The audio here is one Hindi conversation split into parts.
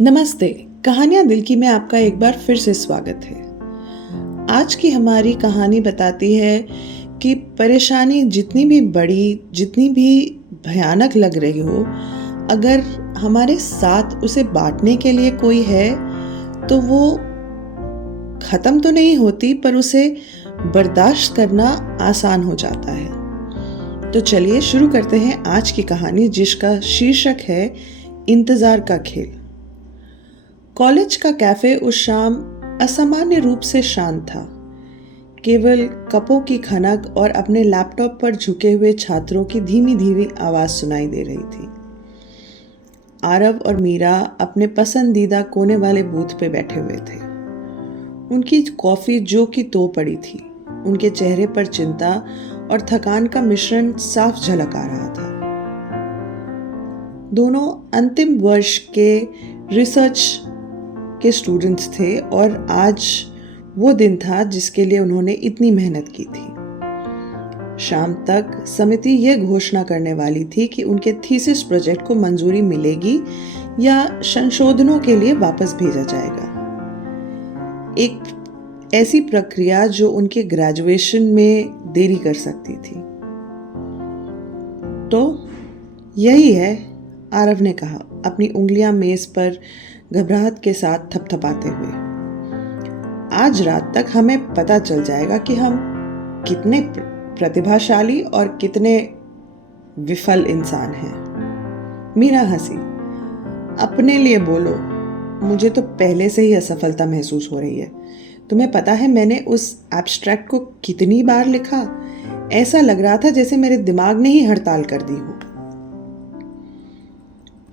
नमस्ते। कहानियाँ दिल की में आपका एक बार फिर से स्वागत है। आज की हमारी कहानी बताती है कि परेशानी जितनी भी बड़ी, जितनी भी भयानक लग रही हो, अगर हमारे साथ उसे बांटने के लिए कोई है तो वो खत्म तो नहीं होती, पर उसे बर्दाश्त करना आसान हो जाता है। तो चलिए शुरू करते हैं आज की कहानी, जिसका शीर्षक है इंतजार का खेल। कॉलेज का कैफे उस शाम असामान्य रूप से शांत था। केवल कपों की खनक और अपने लैपटॉप पर झुके हुए छात्रों की धीमी धीमी आवाज सुनाई दे रही थी। आरव और मीरा अपने पसंदीदा कोने वाले बूथ पे बैठे हुए थे। उनकी कॉफी जो कि तो पड़ी थी। उनके चेहरे पर चिंता और थकान का मिश्रण साफ झलक आ रहा था। दोनों अंतिम वर्ष के रिसर्च के स्टूडेंट्स थे और आज वो दिन था जिसके लिए उन्होंने इतनी मेहनत की थी। शाम तक समिति यह घोषणा करने वाली थी कि उनके थीसिस प्रोजेक्ट को मंजूरी मिलेगी या संशोधनों के लिए वापस भेजा जाएगा। एक ऐसी प्रक्रिया जो उनके ग्रेजुएशन में देरी कर सकती थी। तो यही है, आरव ने कहा, अपनी उंगलियां मेज पर घबराहट के साथ थपथपाते हुए। आज रात तक हमें पता चल जाएगा कि हम कितने प्रतिभाशाली और कितने विफल इंसान हैं। मीरा हंसी। अपने लिए बोलो, मुझे तो पहले से ही असफलता महसूस हो रही है। तुम्हें पता है मैंने उस एब्स्ट्रैक्ट को कितनी बार लिखा? ऐसा लग रहा था जैसे मेरे दिमाग ने ही हड़ताल कर दी हो।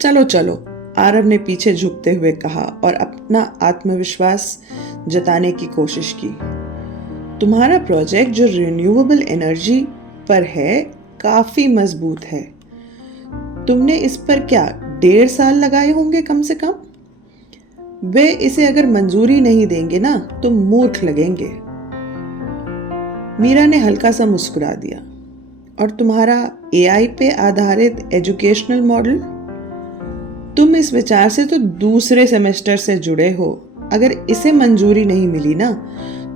चलो चलो, आरव ने पीछे झुकते हुए कहा और अपना आत्मविश्वास जताने की कोशिश की। तुम्हारा प्रोजेक्ट जो रिन्यूएबल एनर्जी पर है काफी मजबूत है। तुमने इस पर क्या 1.5 साल लगाए होंगे कम से कम। वे इसे अगर मंजूरी नहीं देंगे ना तो मूर्ख लगेंगे। मीरा ने हल्का सा मुस्कुरा दिया। और तुम्हारा एआई पे आधारित एजुकेशनल मॉडल, तुम इस विचार से तो दूसरे सेमेस्टर से जुड़े हो। अगर इसे मंजूरी नहीं मिली ना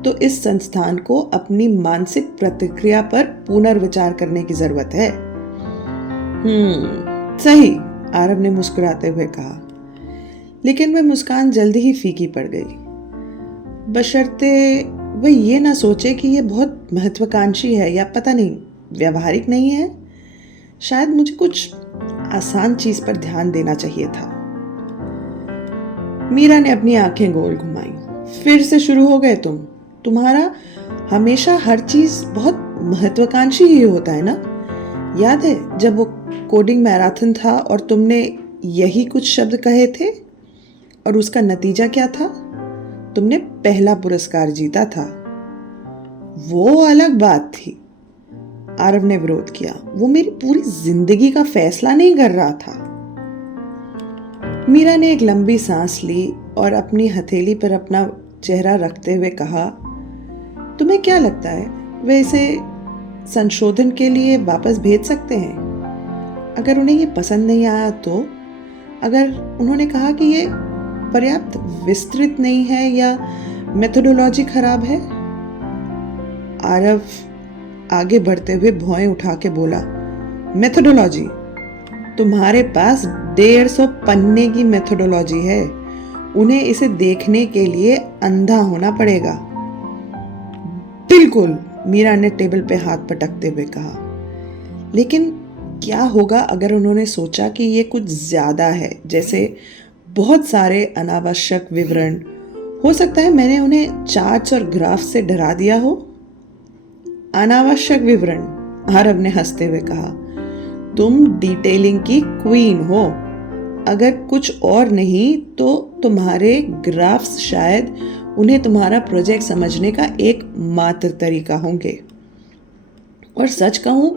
तो इस संस्थान को अपनी मानसिक प्रतिक्रिया पर पुनर्विचार करने की जरूरत है। सही, आरव ने मुस्कुराते हुए कहा। लेकिन वह मुस्कान जल्दी ही फीकी पड़ गई, बशर्ते वह ये ना सोचे कि यह बहुत महत्वाकांक्षी है या पता नहीं व्यवहारिक नहीं है। शायद मुझे कुछ आसान चीज पर ध्यान देना चाहिए था। मीरा ने अपनी आंखें गोल घुमाई। फिर से शुरू हो गए तुम। तुम्हारा हमेशा हर चीज बहुत महत्वाकांक्षी ही होता है ना। याद है जब वो कोडिंग मैराथन था और तुमने यही कुछ शब्द कहे थे और उसका नतीजा क्या था? तुमने पहला पुरस्कार जीता था। वो अलग बात थी, आरव ने विरोध किया। वो मेरी पूरी जिंदगी का फैसला नहीं कर रहा था। मीरा ने एक लंबी सांस ली और अपनी हथेली पर अपना चेहरा रखते हुए कहा, तुम्हें क्या लगता है वे इसे संशोधन के लिए वापस भेज सकते हैं? अगर उन्हें ये पसंद नहीं आया तो? अगर उन्होंने कहा कि ये पर्याप्त विस्तृत नहीं है या मेथोडोलॉजी खराब है? आरव आगे बढ़ते हुए भौएं उठा के बोला, मेथोडोलॉजी? तुम्हारे पास 150 पन्ने की मेथोडोलॉजी है। उन्हें इसे देखने के लिए अंधा होना पड़ेगा। बिल्कुल, मीरा ने टेबल पे हाथ पटकते हुए कहा। लेकिन क्या होगा अगर उन्होंने सोचा कि ये कुछ ज्यादा है, जैसे बहुत सारे अनावश्यक विवरण? हो सकता है मैंने उन्हें चार्ट्स और ग्राफ से डरा दिया हो। अनावश्यक विवरण? आरव ने हंसते हुए कहा, तुम डिटेलिंग की क्वीन हो। अगर कुछ और नहीं तो तुम्हारे ग्राफ्स शायद उन्हें तुम्हारा प्रोजेक्ट समझने का एक मात्र तरीका होंगे। और सच कहूं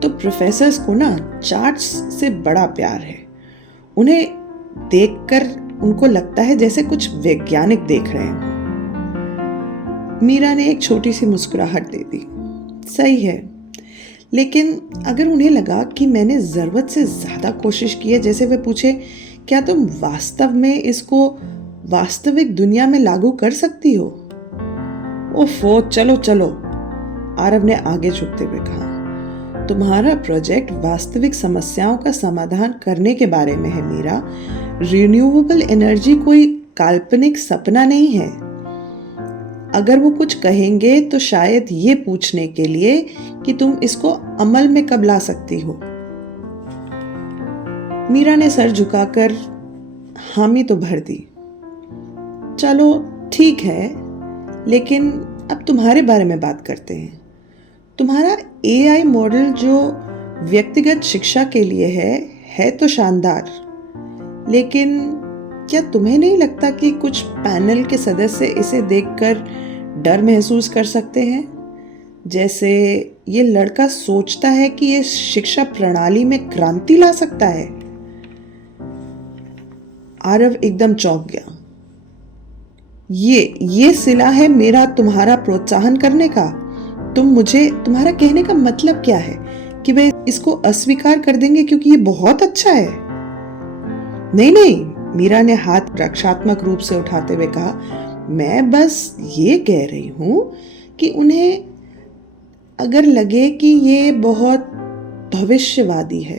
तो प्रोफेसर्स को ना चार्ट्स से बड़ा प्यार है। उन्हें देखकर उनको लगता है जैसे कुछ वैज्ञानिक देख रहे हो। मीरा ने एक छोटी सी मुस्कुराहट दे दी। सही है, लेकिन अगर उन्हें लगा कि मैंने जरूरत से ज्यादा कोशिश की है, जैसे वे पूछे क्या तुम वास्तव में इसको वास्तविक दुनिया में लागू कर सकती हो? ओफो, चलो चलो, आरव ने आगे झुकते हुए कहा। तुम्हारा प्रोजेक्ट वास्तविक समस्याओं का समाधान करने के बारे में है मीरा। रिन्यूएबल एनर्जी कोई काल्पनिक सपना नहीं है। अगर वो कुछ कहेंगे तो शायद ये पूछने के लिए कि तुम इसको अमल में कब ला सकती हो। मीरा ने सर झुकाकर हामी तो भर दी। चलो ठीक है, लेकिन अब तुम्हारे बारे में बात करते हैं। तुम्हारा एआई मॉडल जो व्यक्तिगत शिक्षा के लिए है तो शानदार, लेकिन क्या तुम्हें नहीं लगता कि कुछ पैनल के सदस्य इसे देखकर डर महसूस कर सकते हैं? जैसे ये लड़का सोचता है कि ये शिक्षा प्रणाली में क्रांति ला सकता है। आरव एकदम चौंक गया। ये सिला है मेरा तुम्हारा प्रोत्साहन करने का? तुम्हारा कहने का मतलब क्या है कि वे इसको अस्वीकार कर देंगे क्योंकि ये बहुत अच्छा है? नहीं, मीरा ने हाथ रक्षात्मक रूप से उठाते हुए कहा, मैं बस ये कह रही हूं कि उन्हें अगर लगे कि ये बहुत भविष्यवादी है।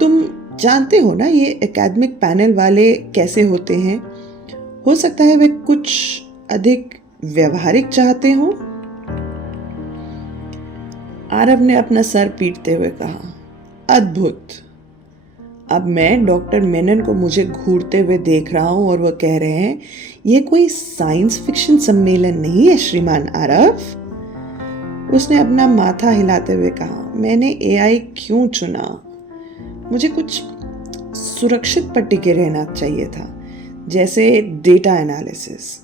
तुम जानते हो ना ये एकेडमिक पैनल वाले कैसे होते हैं। हो सकता है वे कुछ अधिक व्यवहारिक चाहते हो। आरव ने अपना सर पीटते हुए कहा, अद्भुत। अब मैं डॉक्टर मेनन को मुझे घूरते हुए देख रहा हूं और वह कह रहे हैं यह कोई साइंस फिक्शन सम्मेलन नहीं है श्रीमान आरव। उसने अपना माथा हिलाते हुए कहा, मैंने एआई क्यों चुना? मुझे कुछ सुरक्षित पर टिके रहना चाहिए था, जैसे डेटा एनालिसिस।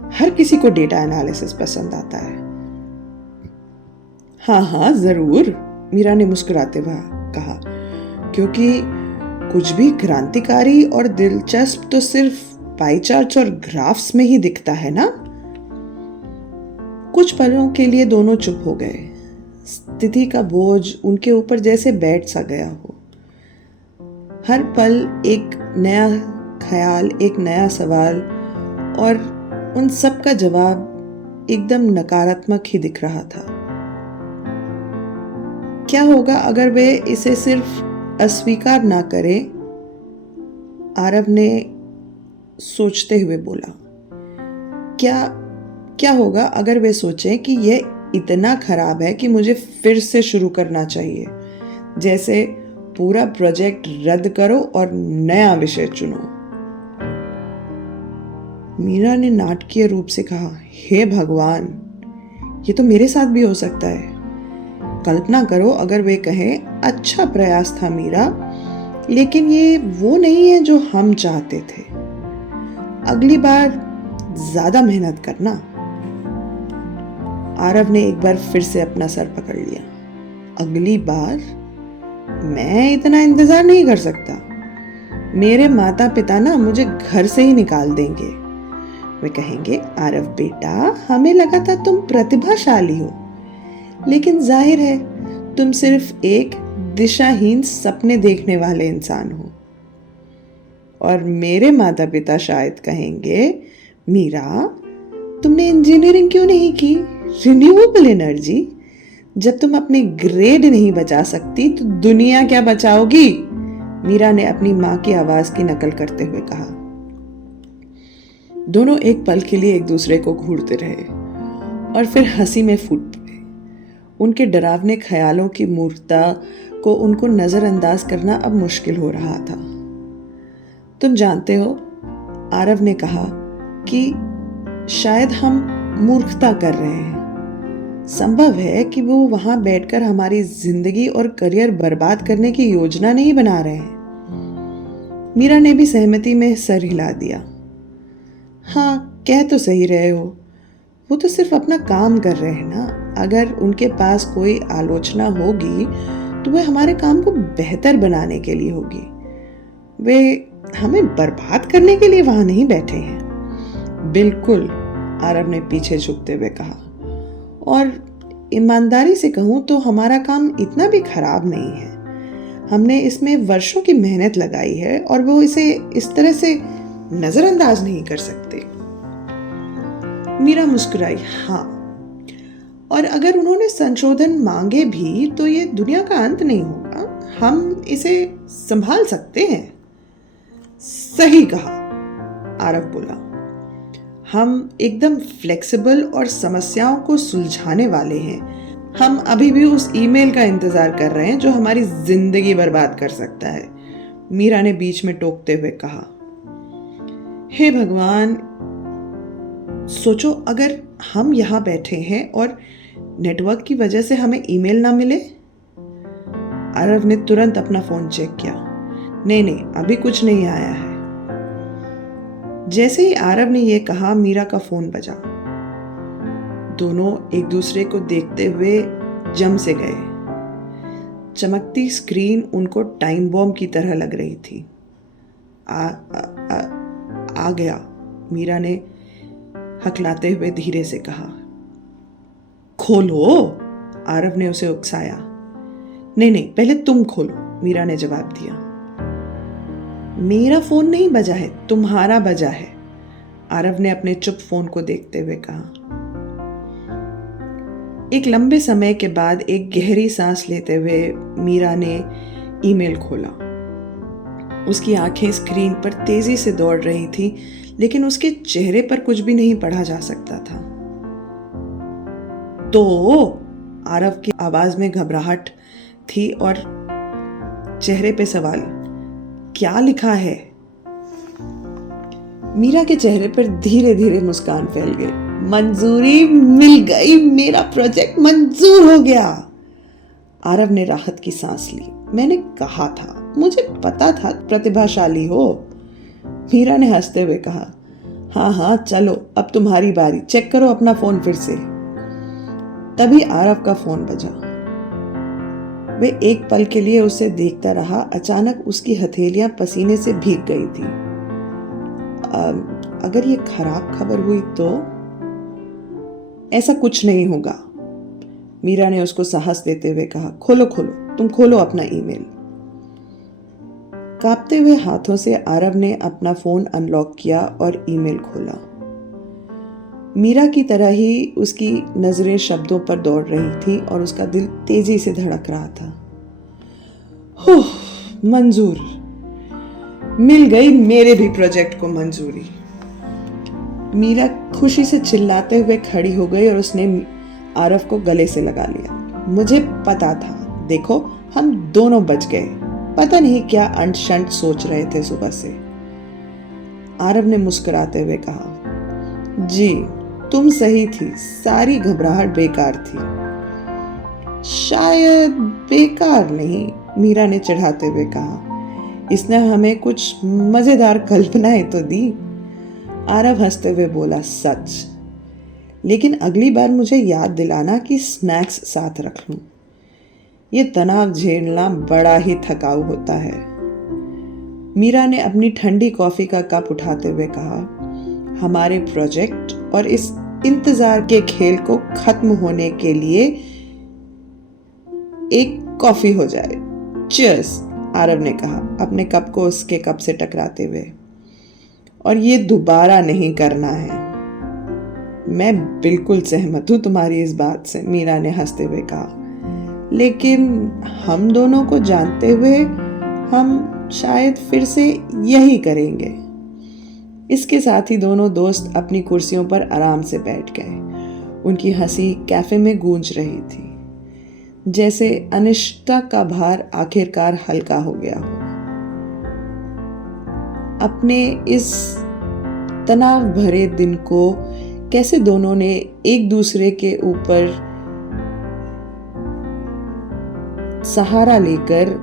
हर किसी को डेटा एनालिसिस पसंद आता है। हाँ जरूर, मीरा ने मुस्कुराते हुए कहा, क्योंकि कुछ भी क्रांतिकारी और दिलचस्प तो सिर्फ पाई चार्ट्स और ग्राफ्स में ही दिखता है ना। कुछ पलों के लिए दोनों चुप हो गए। स्थिति का बोझ उनके ऊपर जैसे बैठ सा गया हो। हर पल एक नया ख्याल, एक नया सवाल, और उन सब का जवाब एकदम नकारात्मक ही दिख रहा था। क्या होगा अगर वे इसे सिर्फ अस्वीकार ना करें? आरव ने सोचते हुए बोला, क्या होगा अगर वे सोचें कि यह इतना खराब है कि मुझे फिर से शुरू करना चाहिए, जैसे पूरा प्रोजेक्ट रद्द करो और नया विषय चुनो। मीरा ने नाटकीय रूप से कहा, हे भगवान, ये तो मेरे साथ भी हो सकता है। कल्पना करो अगर वे कहें, अच्छा प्रयास था मीरा, लेकिन ये वो नहीं है जो हम चाहते थे। अगली बार ज्यादा मेहनत करना। आरव ने एक बार फिर से अपना सर पकड़ लिया। अगली बार? मैं इतना इंतजार नहीं कर सकता। मेरे माता पिता ना मुझे घर से ही निकाल देंगे। वे कहेंगे, आरव बेटा, हमें लगा था तुम प्रतिभाशाली हो, लेकिन जाहिर है तुम सिर्फ एक दिशाहीन सपने देखने वाले इंसान हो। और मेरे माता पिता शायद कहेंगे, मीरा, तुमने इंजीनियरिंग क्यों नहीं की? Renewable energy? जब तुम अपने ग्रेड नहीं बचा सकती तो दुनिया क्या बचाओगी? मीरा ने अपनी मां की आवाज की नकल करते हुए कहा। दोनों एक पल के लिए एक दूसरे को घूरते रहे और फिर हंसी में फूट पड़े। उनके डरावने ख्यालों की मूर्खता को उनको नजरअंदाज करना अब मुश्किल हो रहा था। तुम जानते हो, आरव ने कहा, कि शायद हम मूर्खता कर रहे हैं। संभव है कि वो वहां बैठकर हमारी जिंदगी और करियर बर्बाद करने की योजना नहीं बना रहे हैं। मीरा ने भी सहमति में सर हिला दिया। हाँ, कह तो सही रहे हो। वो तो सिर्फ अपना काम कर रहे हैं ना। अगर उनके पास कोई आलोचना होगी तो वह हमारे काम को बेहतर बनाने के लिए होगी। वे हमें बर्बाद करने के लिए वहां नहीं बैठे हैं। बिल्कुल, आरव ने पीछे झुकते हुए कहा। और ईमानदारी से कहूं तो हमारा काम इतना भी खराब नहीं है। हमने इसमें वर्षों की मेहनत लगाई है और वो इसे इस तरह से नजरअंदाज नहीं कर सकते। मीरा मुस्कुराई, हाँ, और अगर उन्होंने संशोधन मांगे भी तो ये दुनिया का अंत नहीं होगा, हम इसे संभाल सकते हैं। सही कहा, आरव बोला। हम एकदम फ्लेक्सिबल और समस्याओं को सुलझाने वाले हैं। हम अभी भी उस ईमेल का इंतजार कर रहे हैं जो हमारी जिंदगी बर्बाद कर सकता है, मीरा ने बीच में टोकते हुए कहा। हे भगवान, सोचो अगर हम यहाँ बैठे हैं और नेटवर्क की वजह से हमें ईमेल ना मिले। आरव ने तुरंत अपना फोन चेक किया। नहीं, अभी कुछ नहीं आया है। जैसे ही आरव ने यह कहा, मीरा का फोन बजा। दोनों एक दूसरे को देखते हुए जम से गए। चमकती स्क्रीन उनको टाइम बॉम्ब की तरह लग रही थी। आ गया, मीरा ने हकलाते हुए धीरे से कहा। खोलो, आरव ने उसे उकसाया। नहीं, पहले तुम खोलो, मीरा ने जवाब दिया। मेरा फोन नहीं बजा है, तुम्हारा बजा है, आरव ने अपने चुप फोन को देखते हुए कहा। एक लंबे समय के बाद एक गहरी सांस लेते हुए मीरा ने ईमेल खोला। उसकी आंखें स्क्रीन पर तेजी से दौड़ रही थी, लेकिन उसके चेहरे पर कुछ भी नहीं पढ़ा जा सकता था। तो आरव की आवाज में घबराहट थी और चेहरे पे सवाल। क्या लिखा है? मीरा के चेहरे पर धीरे धीरे मुस्कान फैल गई। मंजूरी मिल गई, मेरा प्रोजेक्ट मंजूर हो गया। आरव ने राहत की सांस ली। मैंने कहा था, मुझे पता था प्रतिभाशाली हो, मीरा ने हंसते हुए कहा। हाँ, चलो अब तुम्हारी बारी, चेक करो अपना फोन फिर से। तभी आरव का फोन बजा। वे एक पल के लिए उसे देखता रहा। अचानक उसकी हथेलियां पसीने से भीग गई थी। अगर ये खराब खबर हुई तो? ऐसा कुछ नहीं होगा, मीरा ने उसको साहस देते हुए कहा। खोलो, तुम खोलो अपना ईमेल। कांपते हुए हाथों से आरव ने अपना फोन अनलॉक किया और ईमेल खोला। मीरा की तरह ही उसकी नजरें शब्दों पर दौड़ रही थी और उसका दिल तेजी से धड़क रहा था। मंजूर, मिल गई मेरे भी प्रोजेक्ट को मंजूरी। मीरा खुशी से चिल्लाते हुए खड़ी हो गई और उसने आरव को गले से लगा लिया। मुझे पता था, देखो हम दोनों बच गए। पता नहीं क्या अंट शंट सोच रहे थे सुबह से। आरव ने मुस्कुराते हुए कहा। जी, तुम सही थी, सारी घबराहट बेकार थी। शायद बेकार नहीं, मीरा ने चिढ़ाते हुए कहा। इसने हमें कुछ मजेदार कल्पनाएं तो दी। आरव हंसते हुए बोला, सच, लेकिन अगली बार मुझे याद दिलाना कि स्नैक्स साथ रख लूं। ये तनाव झेलना बड़ा ही थकाऊ होता है। मीरा ने अपनी ठंडी कॉफी का कप उठाते हुए कहा। हमारे प्रोजेक्ट और इस इंतजार के खेल को खत्म होने के लिए एक कॉफी हो जाए। चीयर्स, आरव ने कहा, अपने कप को उसके कप से टकराते हुए। और ये दोबारा नहीं करना है। मैं बिल्कुल सहमत हूं तुम्हारी इस बात से, मीरा ने हंसते हुए कहा। लेकिन हम दोनों को जानते हुए हम शायद फिर से यही करेंगे। इसके साथ ही दोनों दोस्त अपनी कुर्सियों पर आराम से बैठ गए। उनकी हंसी कैफे में गूंज रही थी, जैसे अनिश्चितता का भार आखिरकार हल्का हो गया हो। अपने इस तनाव भरे दिन को कैसे दोनों ने एक दूसरे के ऊपर सहारा लेकर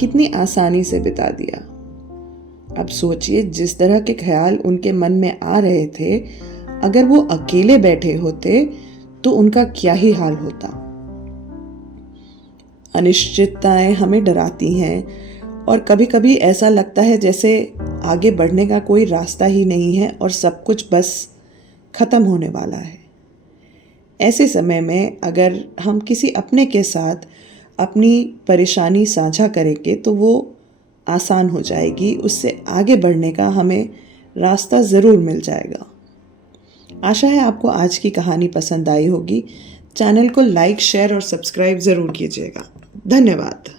कितनी आसानी से बिता दिया। अब सोचिए, जिस तरह के ख्याल उनके मन में आ रहे थे, अगर वो अकेले बैठे होते तो उनका क्या ही हाल होता। अनिश्चितताएं हमें डराती हैं और कभी कभी ऐसा लगता है जैसे आगे बढ़ने का कोई रास्ता ही नहीं है और सब कुछ बस खत्म होने वाला है। ऐसे समय में अगर हम किसी अपने के साथ अपनी परेशानी साझा करेंगे तो वो आसान हो जाएगी, उससे आगे बढ़ने का हमें रास्ता ज़रूर मिल जाएगा। आशा है आपको आज की कहानी पसंद आई होगी। चैनल को लाइक, शेयर और सब्सक्राइब ज़रूर कीजिएगा। धन्यवाद।